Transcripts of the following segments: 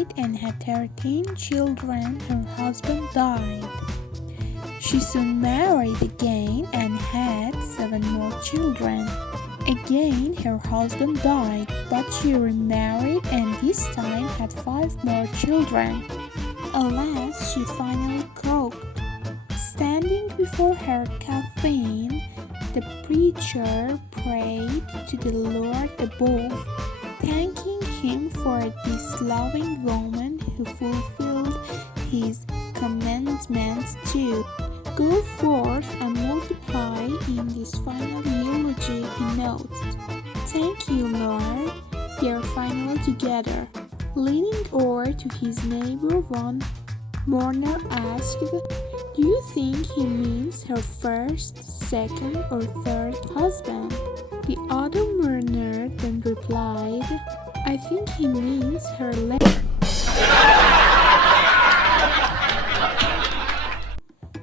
married and had 13 children. Her husband died. She soon married again and had 7 more children. Again, her husband died, but she remarried and this time had 5 more children. Alas, she finally croaked. Standing before her coffin, the preacher prayed to the Lord above, thanking him for this loving woman who fulfilled his commandments to go forth and multiply. In this final eulogy, he notes, "Thank you, Lord, we are finally together." Leaning over to his neighbor, one mourner asked, "Do you think he means her first, second, or third husband?" The other mourner then replied, "I think he means her last."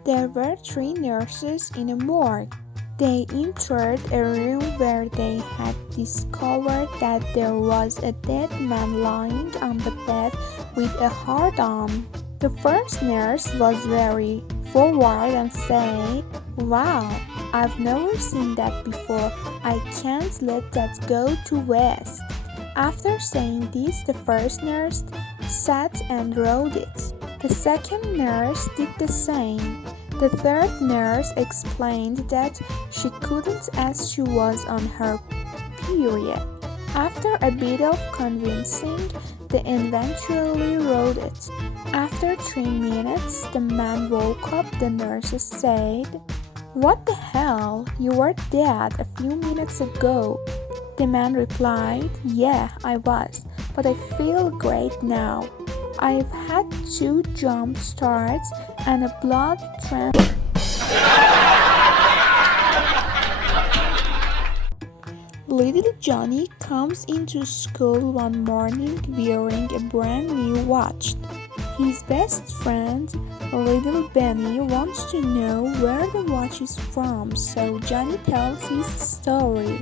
There were 3 nurses in a morgue. They entered a room where they had discovered that there was a dead man lying on the bed with a heart on. The first nurse was very forward and said, "Wow, I've never seen that before. I can't let that go to waste." After saying this, the first nurse sat and wrote it. The second nurse did the same. The third nurse explained that she couldn't as she was on her period. After a bit of convincing, they eventually wrote it. After 3 minutes, the man woke up. The nurses said, "What the hell? You were dead a few minutes ago." The man replied, "Yeah, I was, but I feel great now. I've had 2 jump starts and a blood transfusion." Little Johnny comes into school one morning wearing a brand new watch. His best friend, little Benny, wants to know where the watch is from, so Johnny tells his story.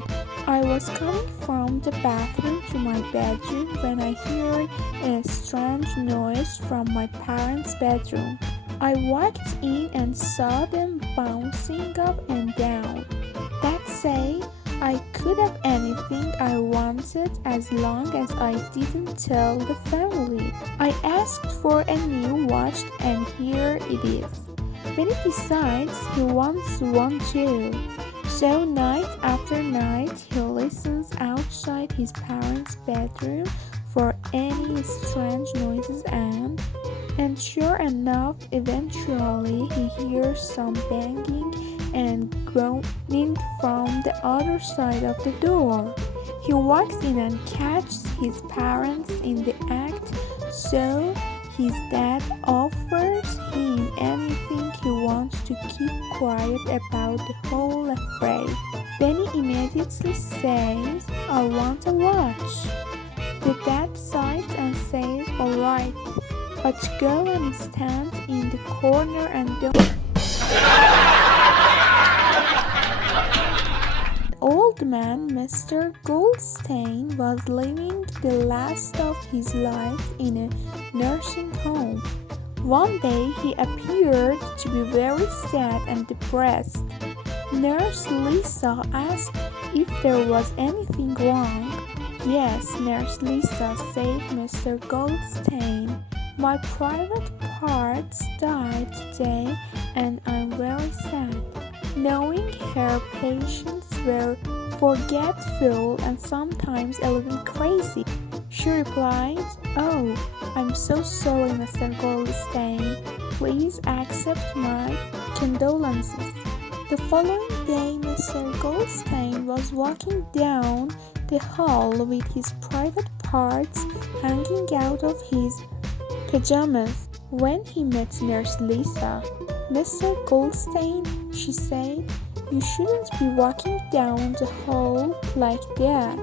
"I was coming from the bathroom to my bedroom when I heard a strange noise from my parents' bedroom. I walked in and saw them bouncing up and down. That's say, I could have anything I wanted as long as I didn't tell the family. I asked for a new watch and here it is." Benny decides he wants one too. So night after night he listens outside his parents' bedroom for any strange noises and sure enough, eventually he hears some banging and groaning from the other side of the door. He walks in and catches his parents in the act, so his dad offers him anything he wants to keep quiet about the whole affair. Benny immediately says, "I want a watch." The dad sighs and says, "Alright, but go and stand in the corner and don't." Old man Mr. Goldstein was living the last of his life in a nursing home. One day he appeared to be very sad and depressed. Nurse Lisa asked if there was anything wrong. "Yes, Nurse Lisa," said Mr. Goldstein. "My private parts died today and I'm very sad." Knowing her patients were forgetful and sometimes a little crazy, she replied, "Oh, I'm so sorry, Mr. Goldstein. Please accept my condolences." The following day, Mr. Goldstein was walking down the hall with his private parts hanging out of his pajamas when he met Nurse Lisa. "Mr. Goldstein," she said, "you shouldn't be walking down the hall like that.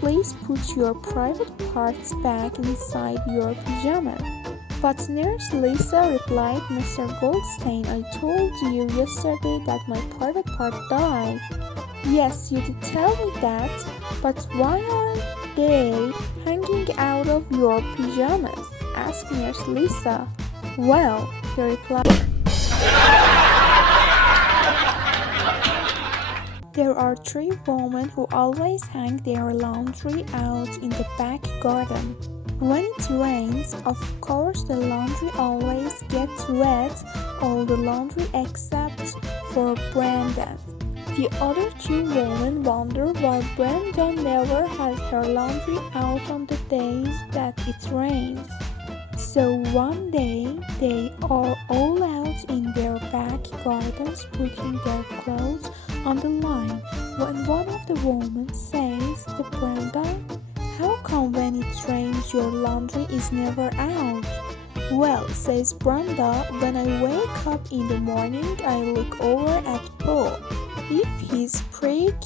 Please put your private parts back inside your pajamas." "But Nurse Lisa," replied Mr. Goldstein, "I told you yesterday that my private part died." "Yes, you did tell me that, but why are they hanging out of your pajamas?" asked Nurse Lisa. Well, he replied, there are 3 women who always hang their laundry out in the back garden. When it rains, of course the laundry always gets wet, all the laundry except for Brenda. The other 2 women wonder why Brenda never has her laundry out on the days that it rains. So one day, they are all out in their back gardens putting their clothes on the line when one of the women says to Brenda, how come when it rains your laundry is never out? Well, says Brenda, when I wake up in the morning I look over at Paul. If his prick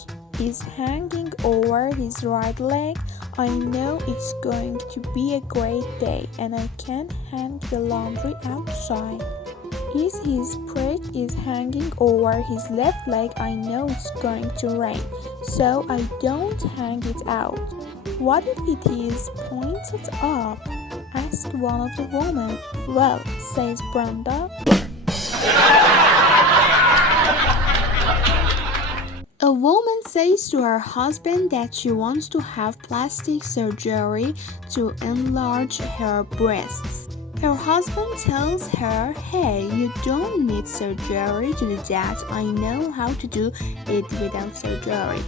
is hanging over his right leg, I know it's going to be a great day and I can hang the laundry outside. If his prick is hanging over his left leg, I know it's going to rain, so I don't hang it out. What if it is pointed up? Asked one of the women. Well, says Brenda, a woman says to her husband that she wants to have plastic surgery to enlarge her breasts. Her husband tells her, hey, you don't need surgery to do that. I know how to do it without surgery.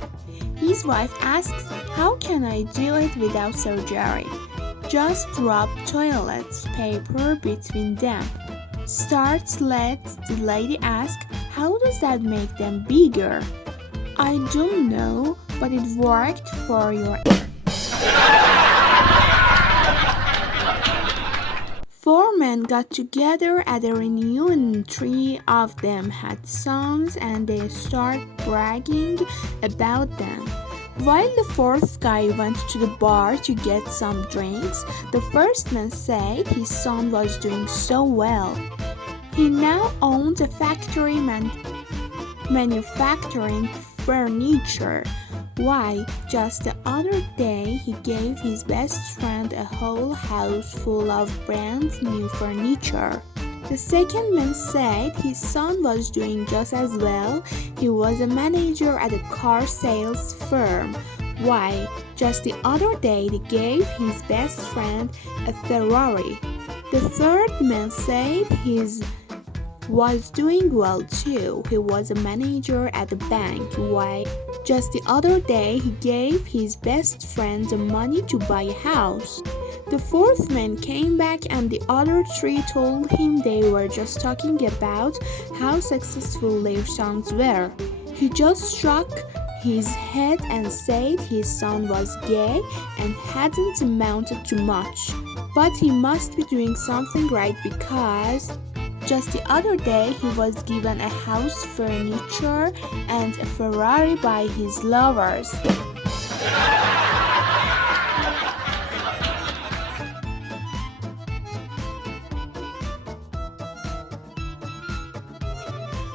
His wife asks, how can I do it without surgery? Just rub toilet paper between them. Let the lady ask, how does that make them bigger? I don't know, but it worked for your... 4 men got together at a reunion. 3 of them had sons and they started bragging about them. While the 4th guy went to the bar to get some drinks, the first man said his son was doing so well. He now owns a factory manufacturing furniture. Why, just the other day he gave his best friend a whole house full of brand new furniture. The second man said his son was doing just as well. He was a manager at a car sales firm. Why, just the other day he gave his best friend a Ferrari. The third man said his was doing well too. He was a manager at a bank. Why, just the other day he gave his best friend the money to buy a house. The 4th man came back and the other 3 told him they were just talking about how successful their sons were. He just shook his head and said his son was gay and hadn't amounted to much. But he must be doing something right because just the other day he was given a house, furniture, and a Ferrari by his lovers.